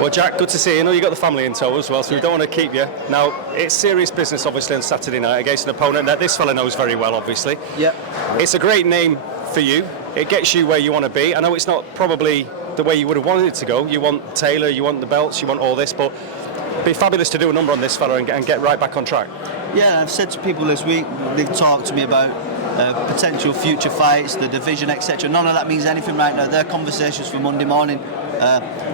Well, Jack, good to see you. I know you got the family in tow as well, so we don't want to keep you. Now, it's serious business, obviously, on Saturday night against an opponent that this fella knows very well, obviously. Yep. It's a great name for you. It gets you where you want to be. I know it's not probably the way you would have wanted it to go. You want Taylor, you want the belts, you want all this, but it'd be fabulous to do a number on this fella and get right back on track. Yeah, I've said to people this week, they've talked to me about potential future fights, the division, etc. None of that means anything right now. They're conversations for Monday morning.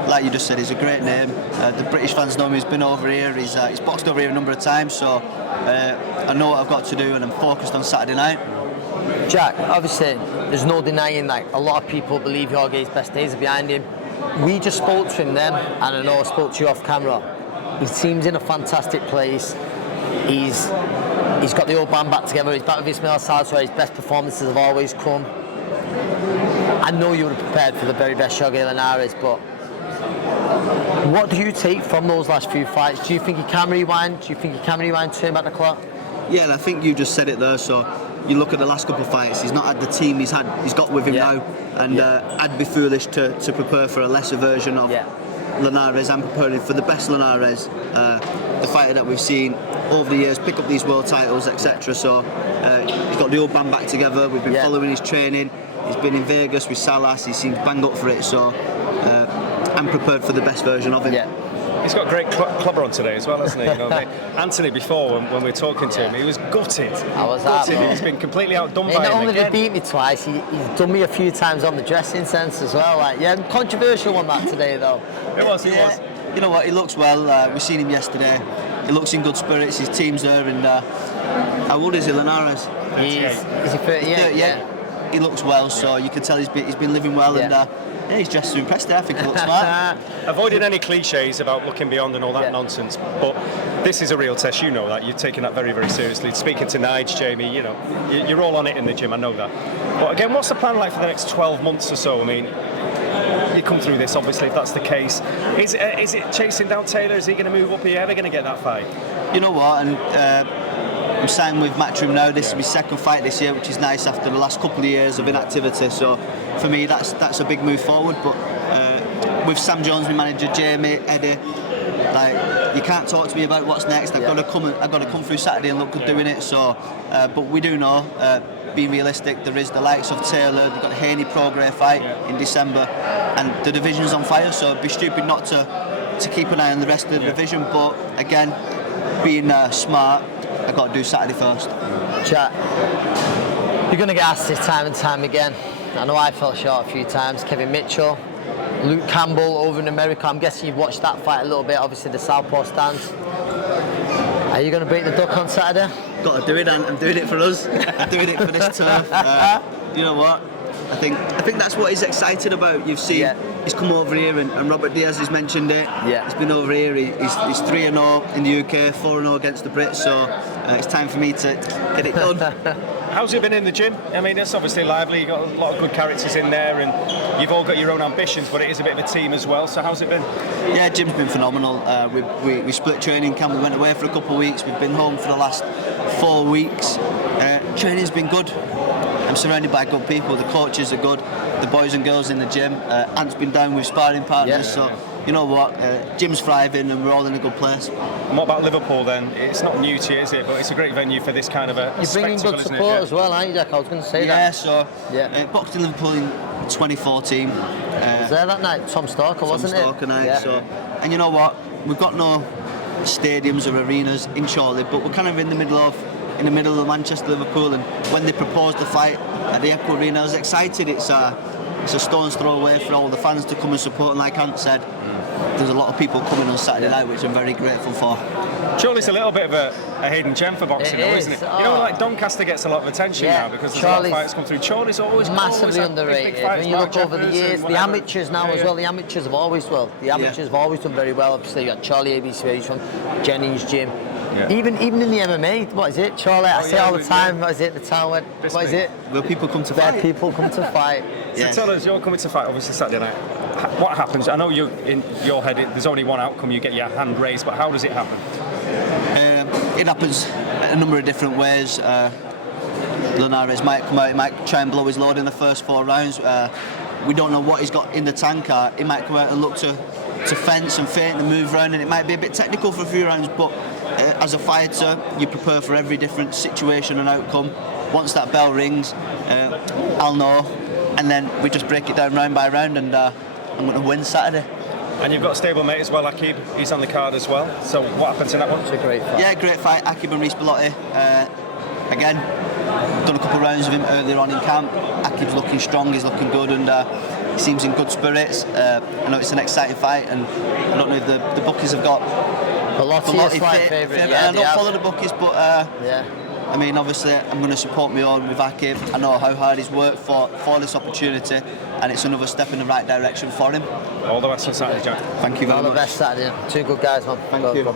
Like you just said, he's a great name. The British fans know him. He's been over here. He's boxed over here a number of times. So I know what I've got to do, and I'm focused on Saturday night. Jack, obviously, there's no denying that a lot of people believe Jorge's best days are behind him. We just spoke to him then, and I know I spoke to you off camera. He seems in a fantastic place. He's got the old band back together. He's back with Ismail Saad, where his best performances have always come. I know you were prepared for the very best Jorge Linares, but what do you take from those last few fights? Do you think he can rewind? Do you think he can rewind, turn back the clock? Yeah, and I think you just said it there. So you look at the last couple of fights, he's not had the team he's got with him now, and I'd be foolish to prepare for a lesser version of Linares. I'm preparing for the best Linares, the fighter that we've seen over the years pick up these world titles, etc. So he's got the old band back together. We've been following his training. He's been in Vegas with Salas. He seems bang up for it. So I'm prepared for the best version of him. Yeah. He's got a great clubber on today as well, hasn't he? You know, Anthony, before when we were talking to him, he was gutted. How was gutted. that? He's been completely outdone by him. Not only again. did he beat me twice, he's done me a few times on the dressing sense as well. Controversial on that today though. It was. You know what? He looks well. We've seen him yesterday. He looks in good spirits. His team's there, and how old is he, Linares? Is he 38? Yeah. He looks well, so you can tell he's been living well, and he's dressed to impress there. I think he looks smart. Avoiding any cliches about looking beyond and all that nonsense, but this is a real test. You know that. You've taken that very, very seriously. Speaking to Nige, Jamie, you know, you're all on it in the gym. I know that. But again, what's the plan like for the next 12 months or so? I mean, you come through this, obviously, if that's the case. Is it chasing down Taylor? Is he going to move up? Are you ever going to get that fight? You know what? And I'm signed with Matchroom now. This is my second fight this year, which is nice after the last couple of years of inactivity. So for me, that's a big move forward. But with Sam Jones, my manager, Jamie, Eddie, like, you can't talk to me about what's next. I've got to come through Saturday and look good doing it. So, but we do know, being realistic, there is the likes of Taylor. They've got the Haney Prograis fight in December, and the division's on fire. So it'd be stupid not to keep an eye on the rest of the division. But again, being smart, I've got to do Saturday first. Chat. You're going to get asked this time and time again. I know I fell short a few times. Kevin Mitchell, Luke Campbell over in America. I'm guessing you've watched that fight a little bit. Obviously, the southpaw stance. Are you going to break the duck on Saturday? Got to do it, and I'm doing it for us. I'm doing it for this turf. You know what? I think that's what he's excited about. You've seen he's come over here, and Robert Diaz has mentioned it. He's been over here. He's 3-0 in the UK, 4-0 against the Brits. So it's time for me to get it done. How's it been in the gym? I mean, it's obviously lively. You've got a lot of good characters in there, and you've all got your own ambitions, but it is a bit of a team as well. So how's it been? Yeah, gym's been phenomenal. We split training camp. We went away for a couple of weeks. We've been home for the last 4 weeks. Training's been good. I'm surrounded by good people. The coaches are good. The boys and girls in the gym. Ant's been down with sparring partners. So you know what? Gym's thriving, and we're all in a good place. And what about Liverpool then? It's not new to you, is it? But it's a great venue for this kind of a You're bringing good support as well, aren't you, Jack? I was going to say that. Boxed in Liverpool in 2014. Was there that night? Tom Stalker, wasn't it? Tom Stalker night. So, and you know what? We've got no stadiums or arenas in Chorley, but we're kind of in the middle of Manchester, Liverpool, and when they proposed the fight at the Echo Arena, I was excited. It's a stone's throw away for all the fans to come and support, and like Ant said, there's a lot of people coming on Saturday night, which I'm very grateful for. Chorley's a little bit of a hidden gem for boxing, though, isn't it? You know, like Doncaster gets a lot of attention now because there's a lot of fights come through. Chorley's always massively underrated. When you look over the years, the amateurs now as well. The amateurs have always done very well. Obviously, you got Charlie ABC, he's from Jennings Gym. Yeah. Even in the MMA, what is it, Charlie? I say all the time, what is it, the town where, what is it? Where people come to fight. Where people come to fight. So tell us, you're coming to fight obviously Saturday night. What happens? I know you in your head, there's only one outcome, you get your hand raised, but how does it happen? It happens a number of different ways. Linares might come out, he might try and blow his load in the first 4 rounds. We don't know what he's got in the tank. He might come out and look to to fence and feint and move around, and it might be a bit technical for a few rounds, but as a fighter, you prepare for every different situation and outcome. Once that bell rings, I'll know, and then we just break it down round by round, and I'm going to win Saturday. And you've got a stablemate as well, Akib. He's on the card as well. So what happens in that one? It's a great fight. Yeah, great fight. Akib and Reece Bellotti. Again, done a couple of rounds of him earlier on in camp. Akib's looking strong, he's looking good, and he seems in good spirits. I know it's an exciting fight, and I don't know if the bookies have got Bellotti is my favourite. I don't follow the bookies, but I mean, obviously, I'm going to support my own with Akib. I know how hard he's worked for this opportunity, and it's another step in the right direction for him. All the best on Saturday, Jack. Thank you very much. All the best Saturday. Two good guys, man. Thank you.